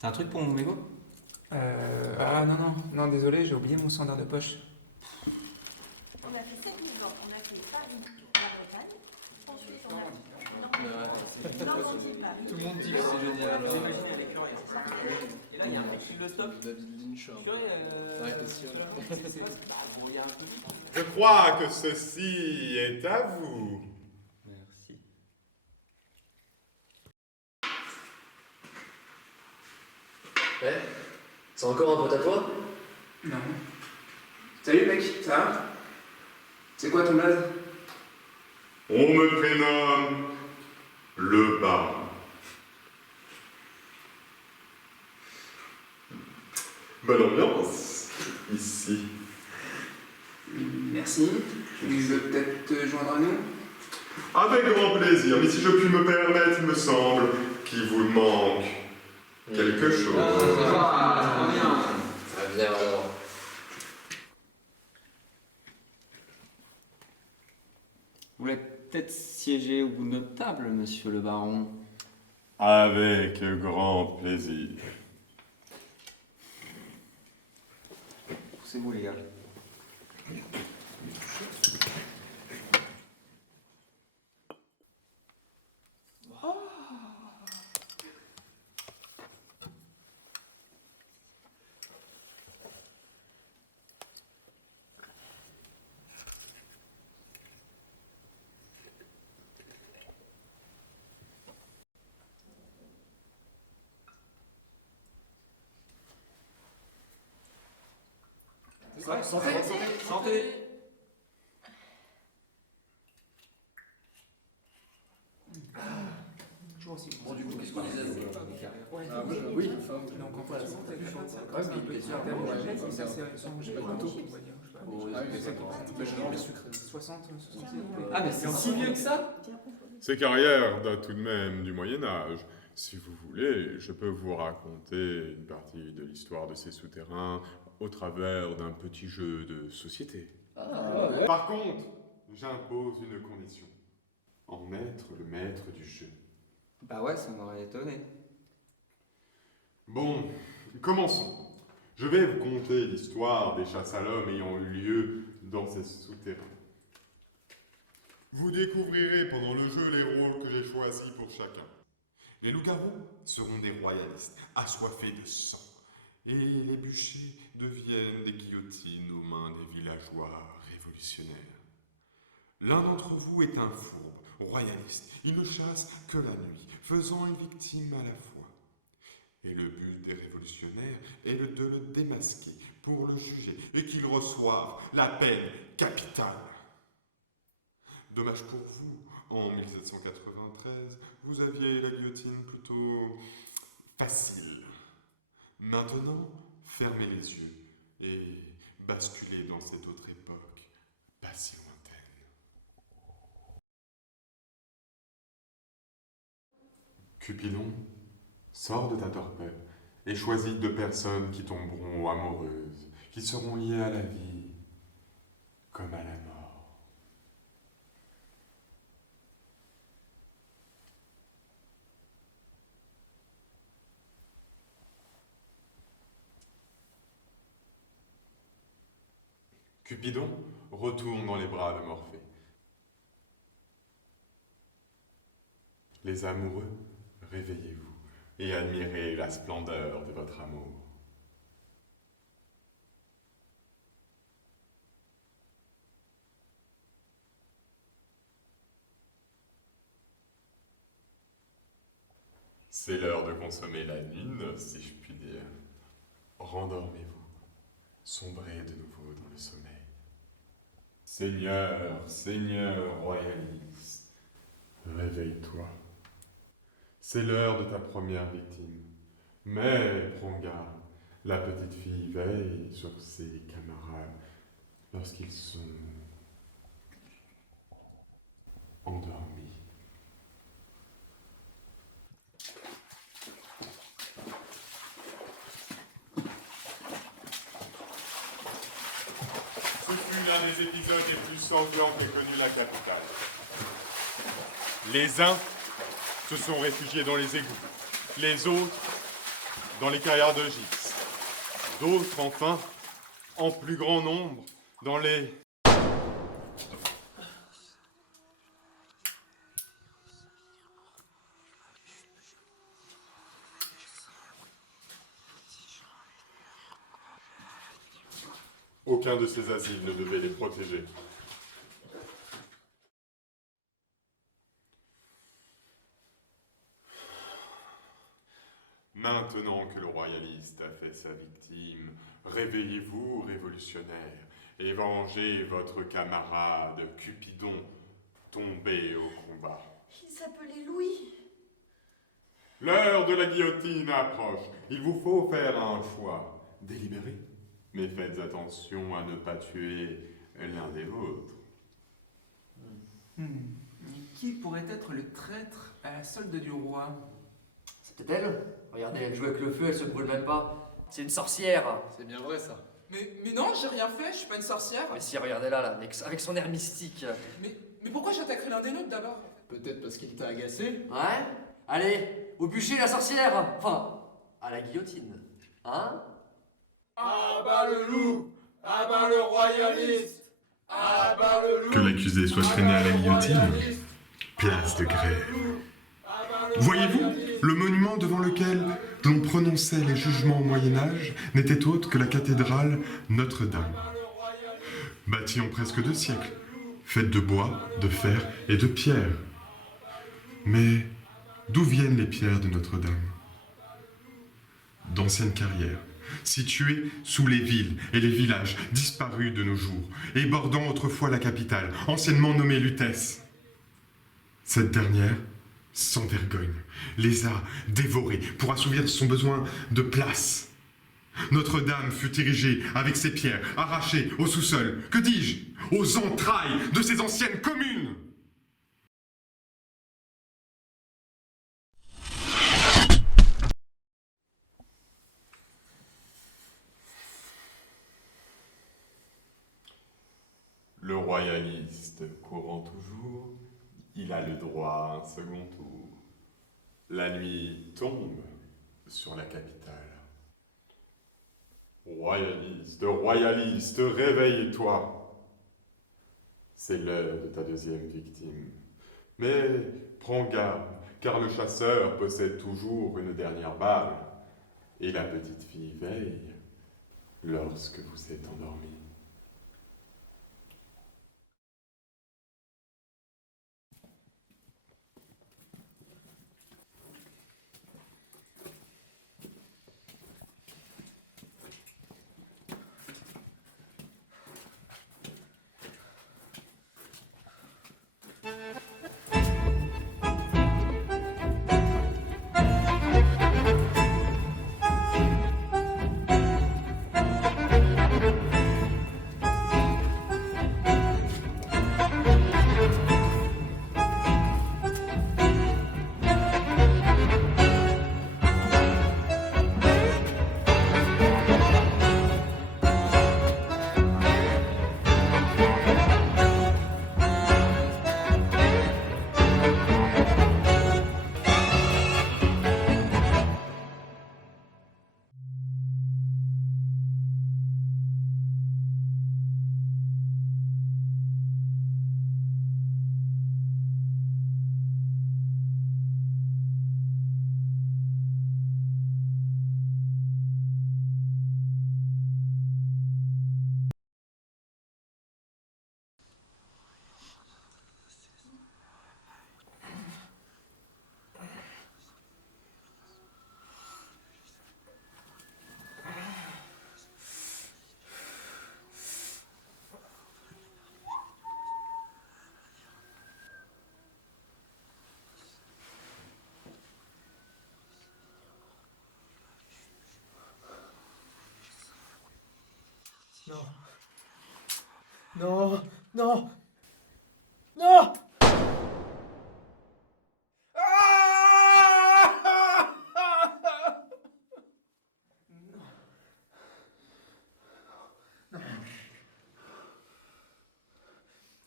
T'as un truc pour mon mégot? Ah non, désolé, j'ai oublié mon standard de poche. On a fait 7 000 ans, on a fait Paris, la Bretagne, ensuite on a... Non, on dit Paris. Tout le monde dit que c'est génial. Et là, il y a un mec qui le stop. David Lynch. Ouais, Je crois que ceci est à vous. Merci. Ouais. C'est encore un pote à toi? Non. Salut mec, ça va? C'est quoi ton blaze? On me prénomme le Baron. Bonne ambiance ici. Merci. Tu veux peut-être te joindre à nous? Avec grand plaisir, mais si je puis me permettre, il me semble qu'il vous manque quelque chose. Ah, bien alors. Vous voulez peut-être siéger au bout de notre table, monsieur le baron? Avec grand plaisir. Poussez-vous, les gars. Ouais, Santé. Santé. Toujours aussi Bon, du coup, qu'est-ce qu'on disait Oui. Donc en fait, souvent, t'as vu, Ouais, mais il est ça, sûr. c'est son j'ai pas de couteau, on va dire. Ah oui, c'est mais je les sucres. 60, 70. Ah, mais c'est si vieux que ça? Ces carrières datent tout de même du Moyen-Âge. Si vous voulez, je peux vous raconter une partie de l'histoire de ces souterrains au travers d'un petit jeu de société. Ah, ouais. Par contre, j'impose une condition. En être le maître du jeu. Bah ouais, ça m'aurait étonné. Bon, commençons. Je vais vous conter l'histoire des chasses à l'homme ayant eu lieu dans ces souterrains. Vous découvrirez pendant le jeu les rôles que j'ai choisis pour chacun. Les loups-garous seront des royalistes, assoiffés de sang. Et les bûchers deviennent des guillotines aux mains des villageois révolutionnaires. L'un d'entre vous est un fourbe, royaliste. Il ne chasse que la nuit, faisant une victime à la fois. Et le but des révolutionnaires est de le démasquer pour le juger et qu'il reçoive la peine capitale. Dommage pour vous, en 1793, vous aviez la guillotine plutôt facile. Maintenant, fermez les yeux et basculez dans cette autre époque, pas si lointaine. Cupidon, sors de ta torpeur et choisis deux personnes qui tomberont amoureuses, qui seront liées à la vie comme à la mort. Cupidon retourne dans les bras de Morphée. Les amoureux, réveillez-vous et admirez la splendeur de votre amour. C'est l'heure de consommer la lune, si je puis dire. Rendormez-vous, sombrez de nouveau dans le sommeil. Seigneur, Seigneur royaliste, réveille-toi. C'est l'heure de ta première victime. Mais prends garde, la petite fille veille sur ses camarades lorsqu'ils sont endormis. Ce fut l'un des épisodes les plus sanglants qu'ait connu la capitale. Les uns se sont réfugiés dans les égouts, les autres dans les carrières de gypse, d'autres enfin, en plus grand nombre, dans les... Aucun de ces asiles ne devait les protéger. Maintenant que le royaliste a fait sa victime, réveillez-vous, révolutionnaires, et vengez votre camarade Cupidon, tombé au combat. Il s'appelait Louis. L'heure de la guillotine approche. Il vous faut faire un choix délibéré. Mais faites attention à ne pas tuer l'un des vôtres. Qui pourrait être le traître à la solde du roi? C'est peut-être elle. Regardez, elle joue avec le feu, elle se brûle même pas. C'est une sorcière. C'est bien vrai ça. Mais non, j'ai rien fait, je suis pas une sorcière. Mais si, regardez là, avec son air mystique. Mais pourquoi j'attaquerai l'un des nôtres d'abord? Peut-être parce qu'il t'a agacé. Ouais. Allez, au bûcher la sorcière. Enfin, à la guillotine. Hein? Ah bah le loup! Ah bah le royaliste! Ah bah le loup! Que l'accusé soit traîné à la guillotine, place de grève. Voyez-vous, le monument devant lequel l'on prononçait les jugements au Moyen-Âge n'était autre que la cathédrale Notre-Dame. Bâtie en presque 2 siècles, faite de bois, de fer et de pierre. Mais d'où viennent les pierres de Notre-Dame? D'anciennes carrières, situé sous les villes et les villages disparus de nos jours, et bordant autrefois la capitale, anciennement nommée Lutèce. Cette dernière, sans vergogne, les a dévorés pour assouvir son besoin de place. Notre-Dame fut érigée avec ses pierres, arrachées au sous-sol, que dis-je, aux entrailles de ces anciennes communes. Le royaliste courant toujours, il a le droit à un second tour. La nuit tombe sur la capitale. Royaliste, réveille-toi. C'est l'heure de ta deuxième victime. Mais prends garde, car le chasseur possède toujours une dernière balle, et la petite fille veille lorsque vous êtes endormi. Non. Non. Non. Non.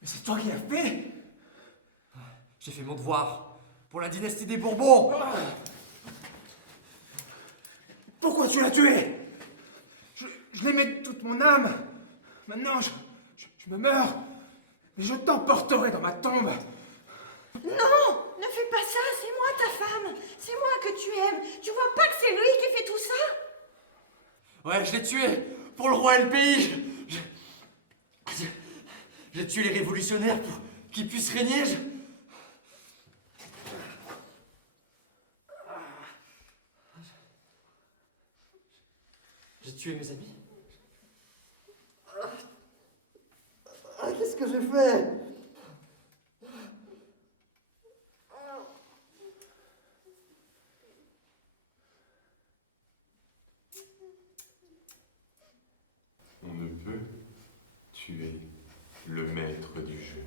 Mais c'est toi qui l'as fait. J'ai fait mon devoir pour la dynastie des Bourbons. Pourquoi tu l'as tué? Je l'aimais de toute mon âme. Maintenant, je me meurs. Mais je t'emporterai dans ma tombe. Non, ne fais pas ça, c'est moi ta femme. C'est moi que tu aimes. Tu vois pas que c'est lui qui fait tout ça? Ouais, je l'ai tué pour le roi et le pays. J'ai tué les révolutionnaires pour qu'ils puissent régner. J'ai tué mes amis. Qu'est-ce que j'ai fait? On ne peut tuer le maître du jeu.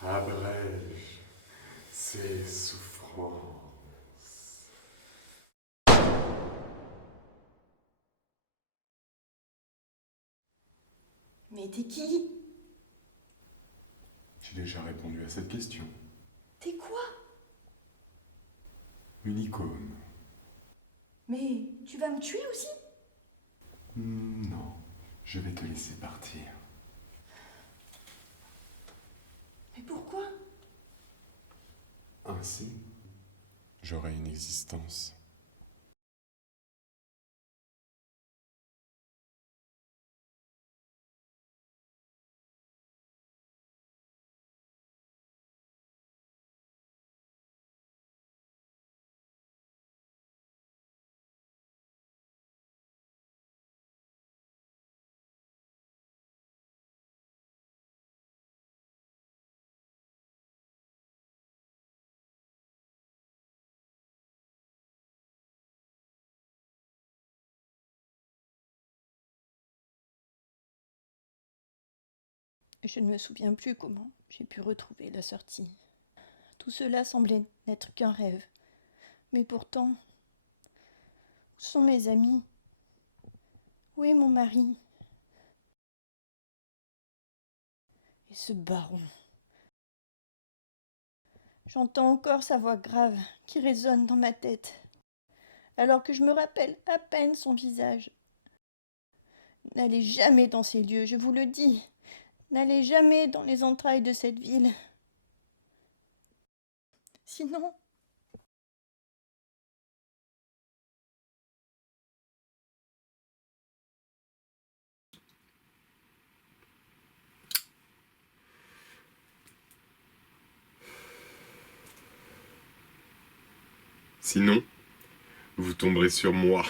Abrège ses souffrances. Mais t'es qui? J'ai déjà répondu à cette question. T'es quoi? Une icône. Mais tu vas me tuer aussi? Non, je vais te laisser partir. Mais pourquoi? Ainsi, j'aurai une existence. Je ne me souviens plus comment j'ai pu retrouver la sortie. Tout cela semblait n'être qu'un rêve. Mais pourtant, où sont mes amis? Où est mon mari? Et ce baron? J'entends encore sa voix grave qui résonne dans ma tête, alors que je me rappelle à peine son visage. N'allez jamais dans ces lieux, je vous le dis. N'allez jamais dans les entrailles de cette ville. Sinon... Sinon, vous tomberez sur moi.